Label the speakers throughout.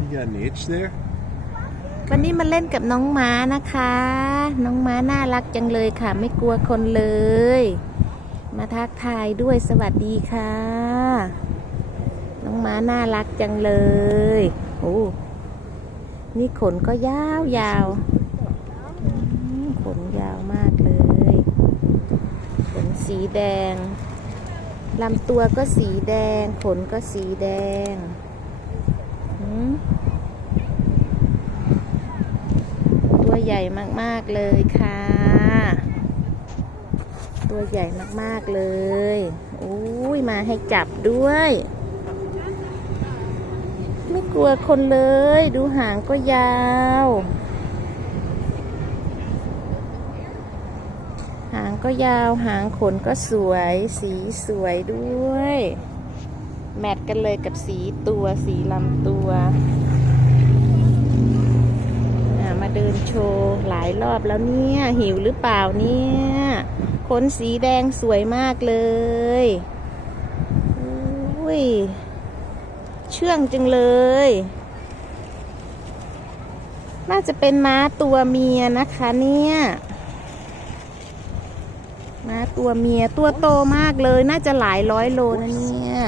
Speaker 1: You got an itch there?
Speaker 2: วันนี้มาเล่นกับน้องม้านะคะ น้องม้าน่ารักจังเลยค่ะ ไม่กลัวคนเลย มาทักทายด้วยสวัสดีค่ะ น้องม้าน่ารักจังเลยโอ้นี่ขนก็ยาวยาวขนยาวมากเลย ขนสีแดงลำตัวก็สีแดง ขนก็สีแดง ตัวใหญ่มากๆเลยค่ะ ตัวใหญ่มากๆเลยโอ้ยมาให้จับด้วย ไม่กลัวคนเลย ดูหางก็ยาว หางก็ยาว หางขนก็สวย สีสวยด้วย แมทกันเลยกับสีตัวสีลำตัวมาเดินโชว์หลายรอบแล้วเนี่ย หิวหรือเปล่าเนี่ยขนสีแดงสวยมากเลยอุ้ยเชื่องจังเลย น่าจะเป็นม้าตัวเมียนะคะเนี่ยม้าตัวเมียตัวโตมากเลย น่าจะหลายร้อยโลนะเนี่ย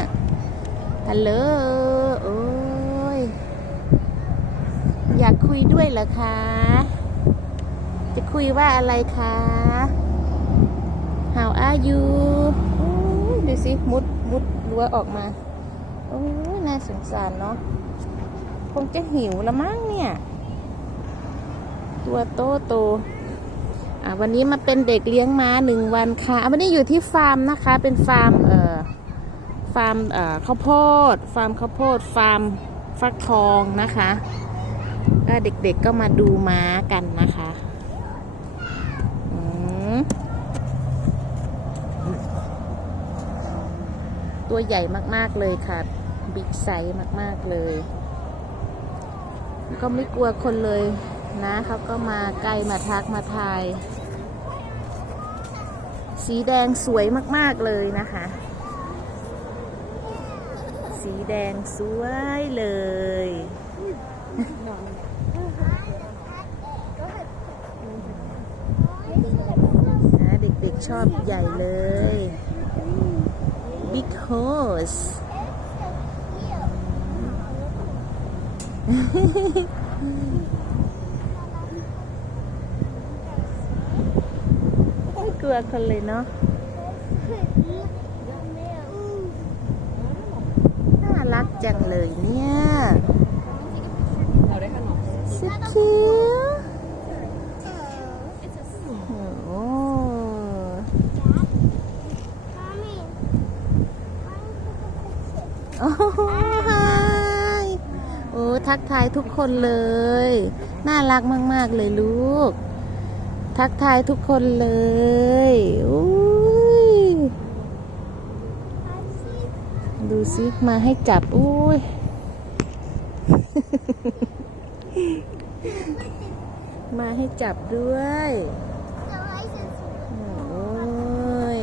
Speaker 2: ฮัลโหลโอ้ย อยากคุยด้วยเหรอคะ จะคุยว่าอะไรคะ How are you โอ้ยดูสิ มุดมุดรั้วออกมา โอ้ย น่าสงสารเนาะ คงจะหิวละมั้งเนี่ย ตัวโตโตอะวันนี้มาเป็นเด็กเลี้ยงม้าหนึ่งวันคะ่ะ วันนี้อยู่ที่ฟาร์มนะคะ เป็นฟาร์ม เอ่อ ฟาร์มข้าวโพด ฟาร์มข้าวโพด ฟาร์มฟักทองนะคะก็เด็กๆก็มาดูม้ากันนะคะตัวใหญ่มากๆเลยค่ะ บิ๊กไซส์มากๆเลย ก็ไม่กลัวคนเลยนะเขาก็มาใกล้มาทักมาทาย สีแดงสวยมากๆเลยนะคะ สีแดงสวยเลยนะเด็กๆชอบใหญ่เลย Big Horse ไม่กลัวคนเลยเนาะ น่า รักจังเลยเนี่ยสุดคิ้วโอ้โอ้ยโอ้ทักทายทุกคนเลย น่ารักมาก ๆ เลยลูก ทักทายทุกคนเลยอุ้ ดูซิมาให้จับ อุ้ย มาให้จับด้วยโอ้ย